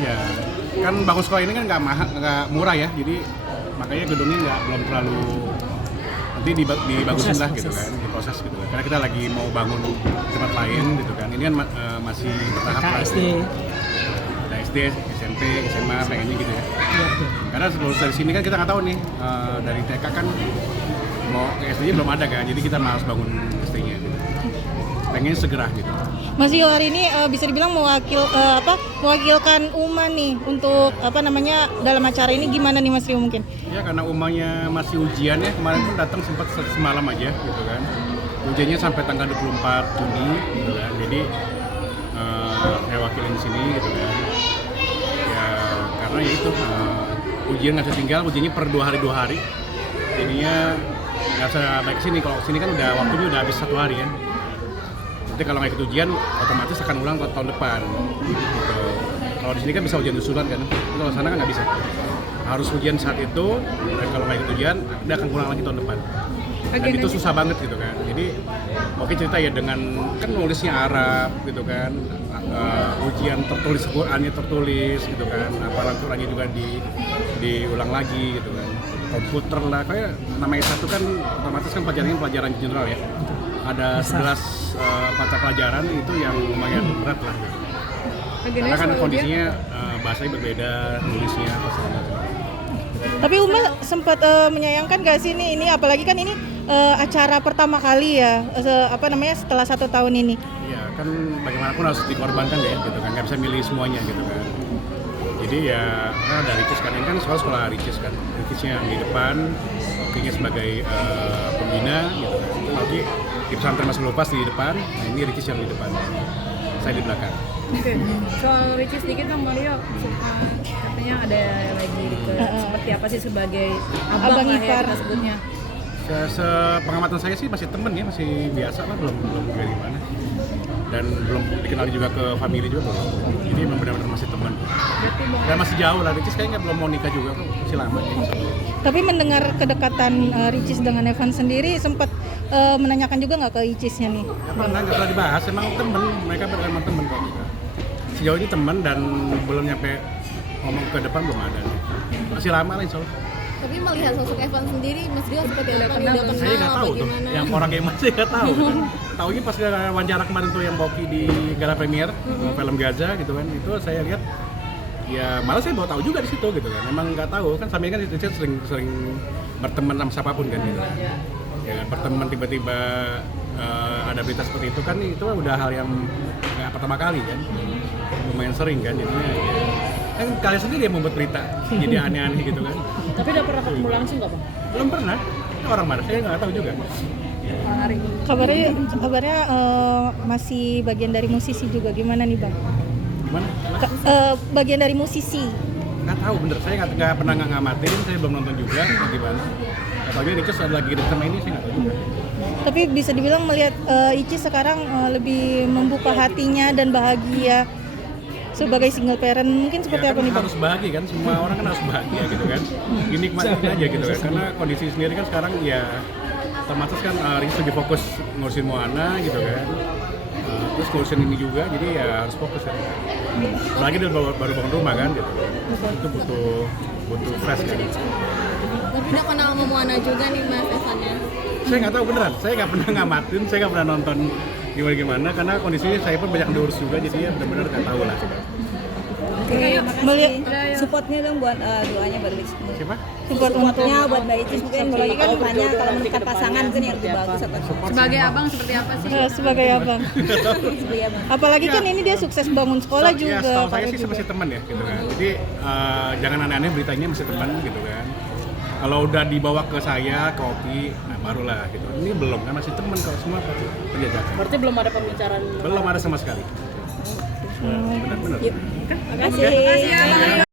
Iya, kan bangun sekolah ini kan nggak murah ya, jadi makanya gedungnya belum terlalu nanti dibagusin lah gitu kan, diproses gitu kan. Karena kita lagi mau bangun tempat lain gitu kan. Ini kan masih bertahap lah. KSD. Ada SD, SMP, SMA pengennya gitu ya. Karena lulus dari sini kan kita nggak tahu nih dari TK kan mau ke SD-nya belum ada kan, jadi kita harus bangun SD-nya. Gitu. Pengen segera gitu. Mas Rio hari ini bisa dibilang mewakilkan UMA nih untuk dalam acara ini gimana nih Mas Rio mungkin? Ya karena umumnya masih ujian ya, kemarin pun datang sempat semalam aja gitu kan. Ujiannya sampai tanggal 24 Juni gitu kan. Jadi saya wakilin di sini gitu kan. Ya karena ya itu ujian nggak bisa tinggal, ujiannya per 2 hari. Jadinya nggak bisa balik ke sini. Kalau sini kan udah waktunya udah habis 1 hari ya. Nanti kalau nggak ikut ujian, otomatis akan ulang tahun depan. Gitu. Kalau di sini kan bisa ujian susulan kan, kalau sana kan nggak bisa. Harus ujian saat itu, dan kalau nggak ikut ujian, dia akan pulang lagi tahun depan. Dan itu susah banget gitu kan. Jadi, oke cerita ya dengan kan nulisnya Arab gitu kan, ujian tertulis Qurannya tertulis gitu kan, hafalan Qurannya juga diulang lagi gitu kan. Komputer lah, kayak namanya satu kan otomatis kan pelajaran general ya. Ada 11 mata pelajaran itu yang lumayan berat lah. Karena kan kondisinya bahasanya berbeda, nulisnya apa segala macam. Tapi Uma sempat menyayangkan gak sih ini apalagi kan ini acara pertama kali ya setelah 1 tahun ini. Iya kan bagaimanapun harus dikorbankan ya gitu kan, nggak bisa milih semuanya gitu kan. Jadi ya ada Ricis kan, ini kan sekolah Ricis kan, Ricisnya yang di depan, Okinya sebagai pembina gitu kan. Lagi di pesantren Mas Lupas di depan, nah ini Ricis yang di depan, saya di belakang. Oke, soal Ricis sedikit Bang Mario, katanya ada lagi seperti apa sih sebagai abang lah ya ipar kita sebutnya. Sepengamatan saya sih masih temen ya, masih biasa lah, belum dari mana. Dan belum dikenali juga ke family juga belum. Jadi memang benar-benar masih teman. Dan masih jauh lah, Ricis kayaknya belum mau nikah juga, masih lama ya. Tapi mendengar kedekatan Ricis dengan Evan sendiri sempat menanyakan juga nggak ke Ricisnya nih? Ya pernah, nggak pernah dibahas, emang temen, mereka memang temen kok juga. Sejauh ini temen dan belum nyampe ngomong ke depan belum ada. Masih lama lah insya Allah. Tapi melihat sosok Evan sendiri, Mas Rio seperti apa? Udah kenal Saya nggak tahu tuh, yang orang kayak Mas saya nggak tahu. Kan. Taunya pas wawancara kemarin tuh yang Boki di gala premier film Gaza gitu kan, itu saya lihat ya malah saya baru tahu juga di situ gitu kan. Emang nggak tahu kan, sampai kan Richard sering berteman sama siapapun kan gitu. Ya berteman tiba-tiba ada berita seperti itu kan, itu udah hal yang nggak pertama kali kan, lumayan sering kan jadinya. Kan kalian sendiri yang membuat berita jadi aneh-aneh gitu kan. Tapi udah pernah ketemu langsung nggak Bang? Belum pernah. Orang mana saya nggak tahu juga. Kabarnya masih bagian dari musisi juga, gimana nih Bang? Gimana? Bagian dari musisi. Nggak tahu bener, saya nggak pernah ngamatin, saya belum nonton juga gimana. Apalagi Ricis ada lagi sama ini saya nggak tahu juga. Tapi bisa dibilang melihat Icis sekarang lebih membuka hatinya dan bahagia sebagai single parent, mungkin seperti ya, apa kan nih Bang? harus bahagia kan, semua orang kan harus bahagia gitu kan. Ini nikmatin aja gitu kan, karena kondisi sendiri kan sekarang ya otomatis kan Ricis lagi fokus ngurusin Moana gitu kan. Terus ngurusin ini juga, jadi ya harus fokus kan. Apalagi dia baru bangun rumah kan gitu. Itu butuh fresh kan. Tapi udah kenal sama Moana juga nih Mas Evannya. Saya nggak tahu beneran, saya nggak pernah ngamatin, saya nggak pernah nonton gimana karena kondisinya saya pun banyak diurus juga, jadi ya benar-benar nggak tahu lah. Melihat Supportnya dong buat doanya buat Ricis. Siapa? Supportnya buat Mbak Ricis mungkin apalagi kan hanya kalau menemukan pasangan kan yang lebih bagus atau Sebagai abang seperti apa sih? sebagai abang. Apalagi kan ini dia sukses bangun sekolah juga. Ya, setahu saya kakak sih juga. masih teman ya gitu kan. Jadi jangan aneh-aneh beritanya masih teman gitu kan. Kalau udah dibawa ke saya, ke Oki, nah barulah gitu. Ini belum kan, masih teman kalau semua penjajakan. Berarti belum ada pembicaraan. Belum ada sama sekali. Benar-benar. Makasih.